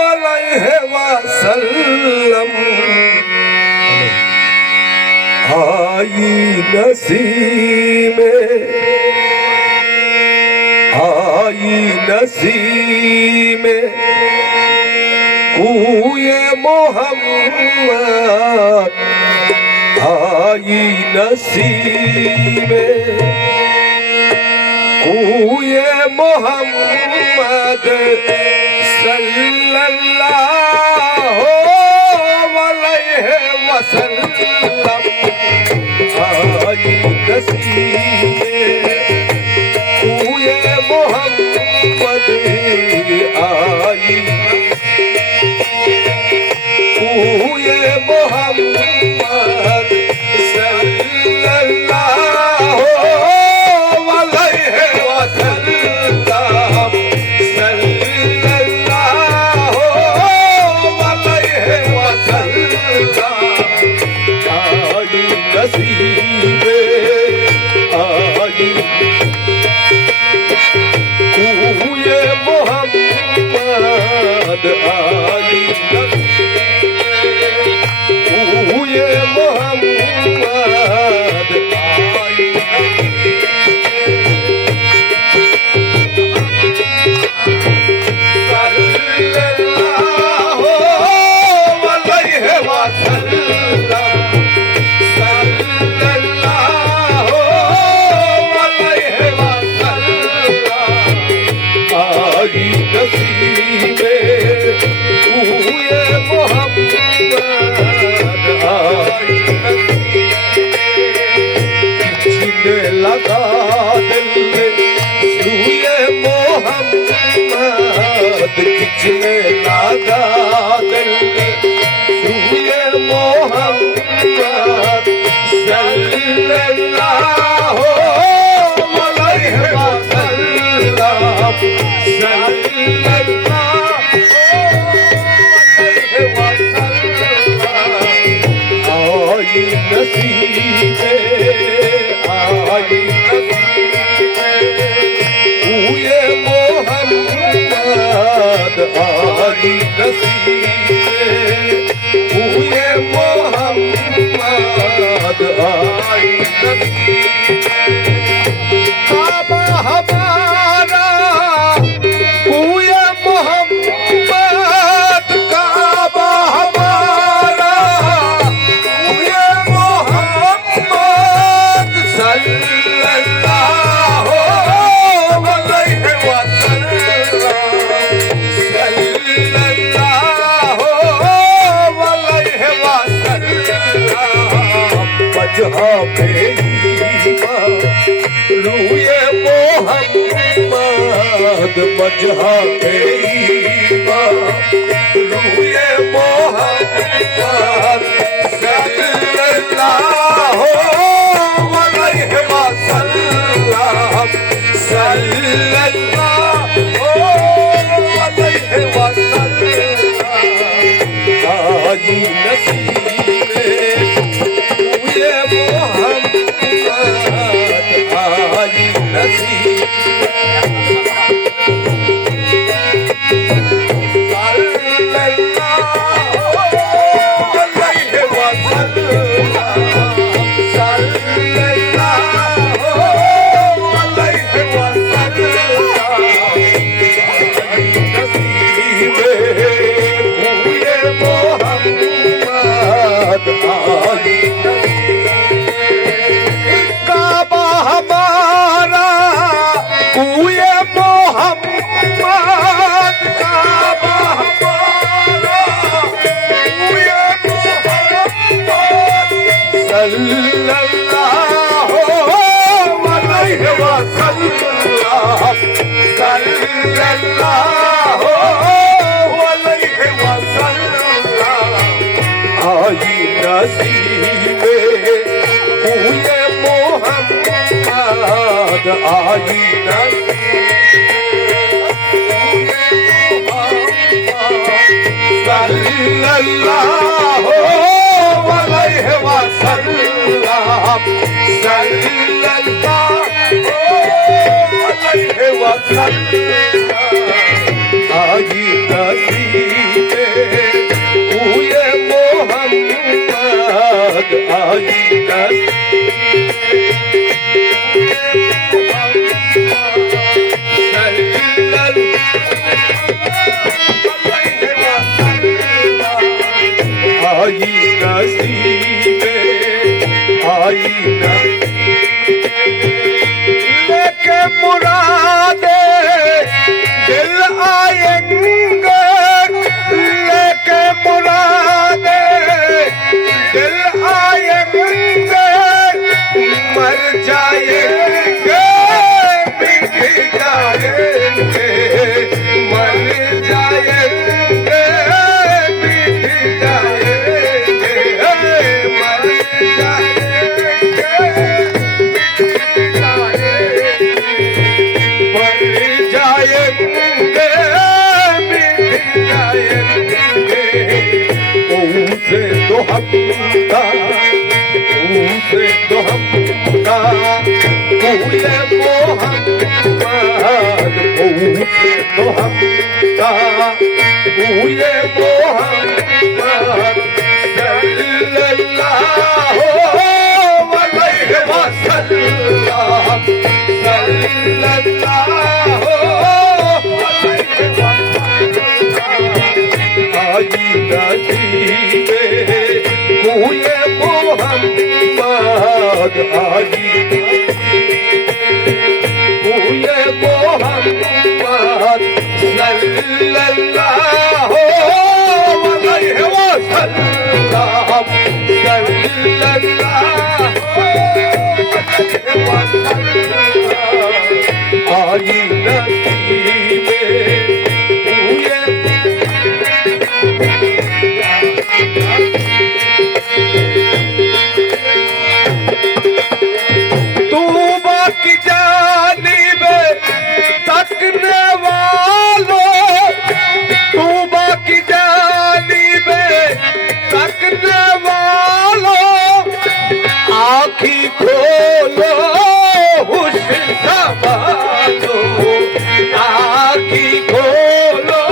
अलैहि वसल्लम आई नसीम कूए मोहम्मद आई नसीम कूए मोहम्मद सल्लल्लाहु अलैहि वसल्लम आई नसीम कूए मोहम्मद आई कूए मोहम्मद सल्लल्लाहु अलैहि वसल्लम सल्लल्लाहु अलैहि वसल्लम आई नसीब आई कूए मोहम्मद आई कूए मोहम्मद आई सल्लल्लाहु अलैहि वसल्लम सल्लल्लाहु अलैहि वसल्लम आई नसीब कूए मोहम्मद आई खिंचने लगा दिल सूए मोहम्मद खिंचने लगा दिल सूए मोहम्मद सल्लल्लाहु अलैहि वसल्लम सल्लल्लाहु अलैहि वसल्लम आई नसीब आई नसीब कूए मोहम्मद आई नसीब कूए मोहम्मद आई नसीब काबा हमारा कूए मोहम्मद काबा हमारा कूए मोहम्मद सल्लल्लाहु अलैहि वसल्लम सल्लल्लाहु अलैहि वसल्लम वजह पे ईमान रूए मोहम्मद वजह पे ईमान रूए मोहम्मद सल्लल्लाहु अलैहि वसल्लम सल्लल्लाहु अलैहि वसल्लम आई नसीब कूए मोहम्मद आई नसीब काबा हमारा कूए मोहम्मद काबा हमारा कूए मोहम्मद सल्लल्लाहु अलैहि वसल्लम सल्लल्लाहु अलैहि वसल्लम आई नसीब कूए मोहम्मद आई सल्लल्लाहु अलैहि वसल्लम सल्लल्लाहु अलैहि वसल्लम आई नसीबे हुए मोहम्मद आई नसीबे आई लेके मुरादे दिल आएंगे लेके मुरादे दिल आएंगे मर जाएंगे मिट जाएंगे मर जाएंगे मिट जाएंगे मर जाएंगे मर जाएंगे मिट जाएंगे उनसे तो हमका उनसे तो हमका हुए मोहम्मद उनसे तो हमका हुए मोहम्मद सल्लल्लाहु अलैहि वसल्लम सल्लल्लाहु अलैहि वसल्लम आई नसीबे हुए मोहम्मद आई हुए मोहम्मद सल्लल्लाहु अलैहि वसल्लम सल्लल्लाहु अलैहि वसल्लम आई नसीबे हुए तूबा की जानिब तकने वालों तूबा की जानिब तकने वालों आँखी खोलो होश संभालो आँखी खोलो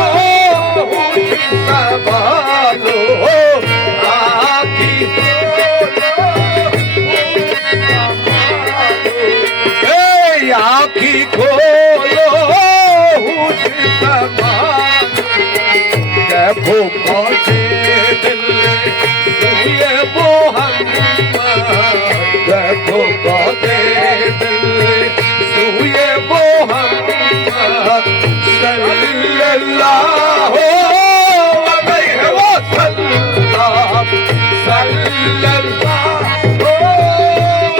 होश संभालो आँखी खोलो आँखी खोलो होश संभालो देखो कौने दिल हुए मोहम्मद देखो कौने दिल हुए मोहम्मद सल्लल्लाहु अलैहि वसल्लम सल्लल्लाहु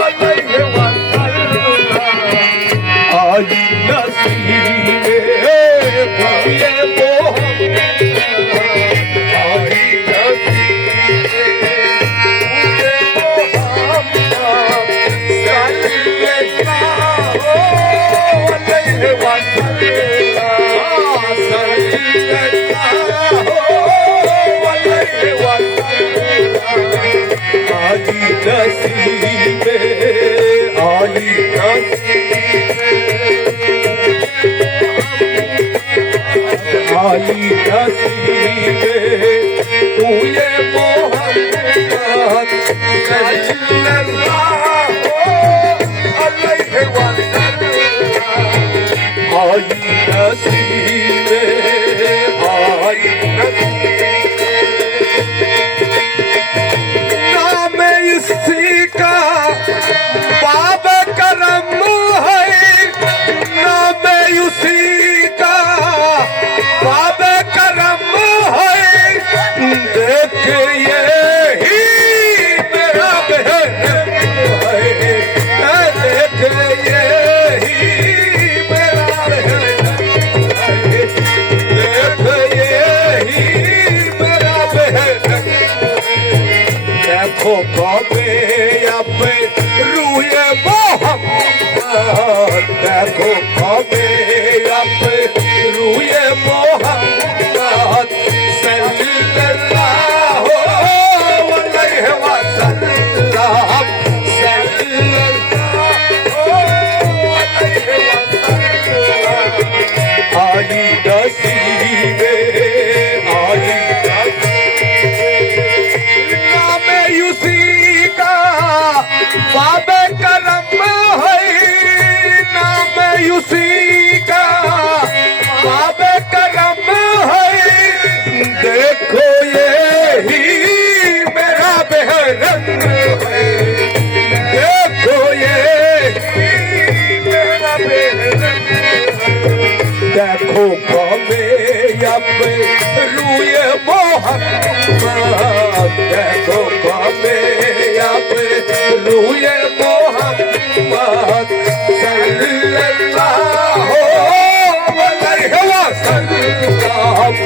अलैहि वसल्लम आई नसीबे हुए मोहम्मद आई नसीबे हुए मोहम्मद सल्लल्लाहु अलैहि वसल्लम सल्लल्लाहु अलैहि वसल्लम आई नसीबे आई नसीबे आई नसीबे हुए मोहम्मद सल्लल्लाहु अलैहि वसल्लम आई नसीबे आई नसीबे नाम इसी का बाब करम है नाम उसी का बाब करम है देख ये ही मेरा बहन है देख ये ही मेरा बहन है देख ये ही मेरा बहन देखो कौमे अब रूए मोहम्मद देखो कौमे अब रूए मोहम्मद सल्लल्लाहु अलैहि वसल्लम सल्लल्लाहु अलैहि वसल्लम रूए मोहम्मद सल्लल्लाहु अलैहि वसल्लम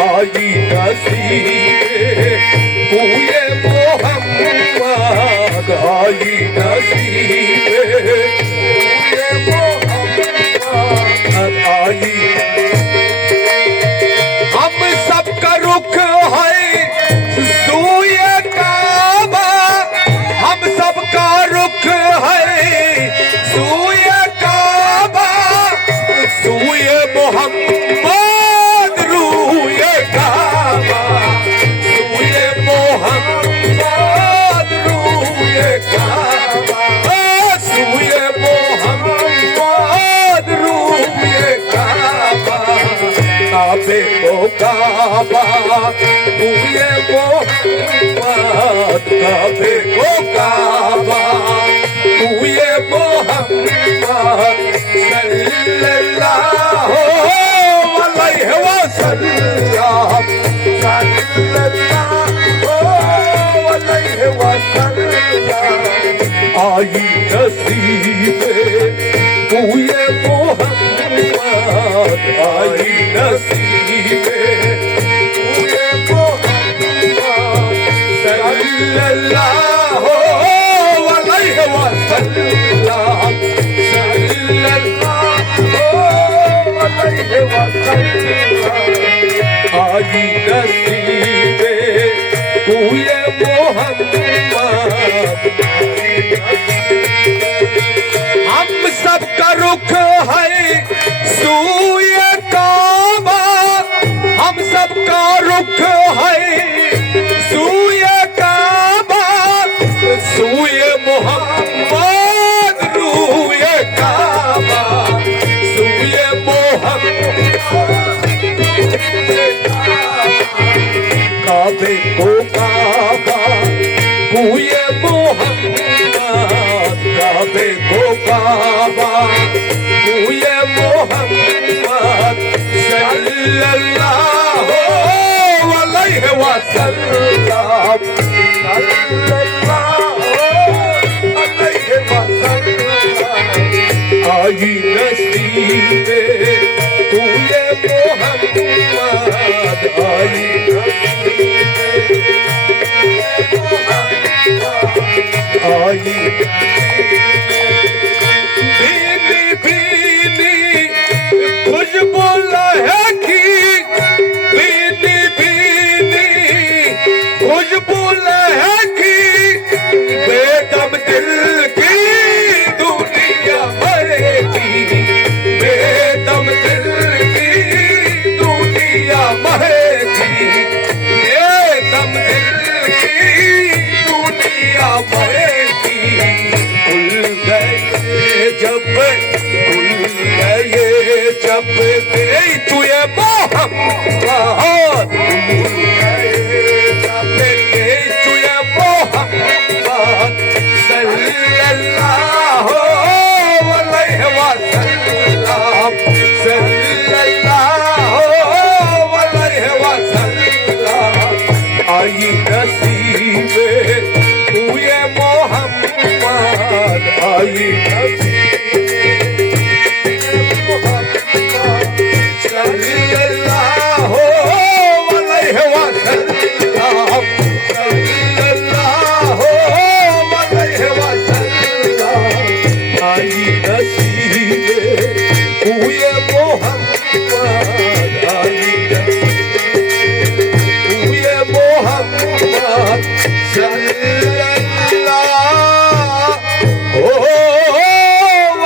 आई नसीबे रूए मोहम्मद आई नसीबे रूए मोहम्मद आई। हम सबका रुख है सूए काबा, हम सबका रुख है सूए काबा, सूए मोहम्मद रूए काबा, सूए मोहम्मद रूए काबा, सूए मोहम्मद रूए काबा, काबे को काबा रूए मोहम्मद, काबे को काबा रूए मोहम्मद सल्लल्लाहु अलैहि वसल्लम सल्लल्लाहु अलैहि वसल्लम आई नसीबे रूए मोहम्मद आई नसीबे रूए मोहम्मद सल्लल्लाहु अलैहि वसल्लम सल्लल्लाहु अलैहि वसल्लम आई नसीबे रूए मोहम्मद। हम सबका रुख है सूए काबा, हम सबका रुख है सूए काबा, सूए मोहम्मद रूए काबा, सूए मोहम्मद काबे को काबा रूए मोहम्मद, काबे को काबा रूए मोहम्मद सल्लल्लाहु अलैहि वसल्लम सल्लल्लाहु अलैहि वसल्लम आई नसीबे रूए मोहम्मद आई आई। भीनी भीनी खुशबू लहकी, भीनी भीनी खुशबू लहकी, बेदम दिल की दुनिया मरेगी, बेदम दिल की दुनिया मरेगी, बेदम दिल की दुनिया मरेगी। खुल गए जब तुए मोहम्मद, खुल गए जब तुए मोहम्मद सल्लल्लाहु अलैहि वसल्लम सल्लल्लाहु अलैहि वसल्लम आई नसीबे तुए मोहम्मद आई नसीबे सल्लल्लाहु अलैहि वसल्लम सल्लल्लाहु अलैहि वसल्लम आई नसीबे तुए मोहम्मद आई तुए मोहम्मद सल्लल्लाहु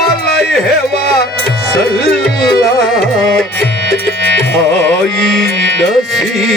अलैहि वसल्लम आई नसीबे।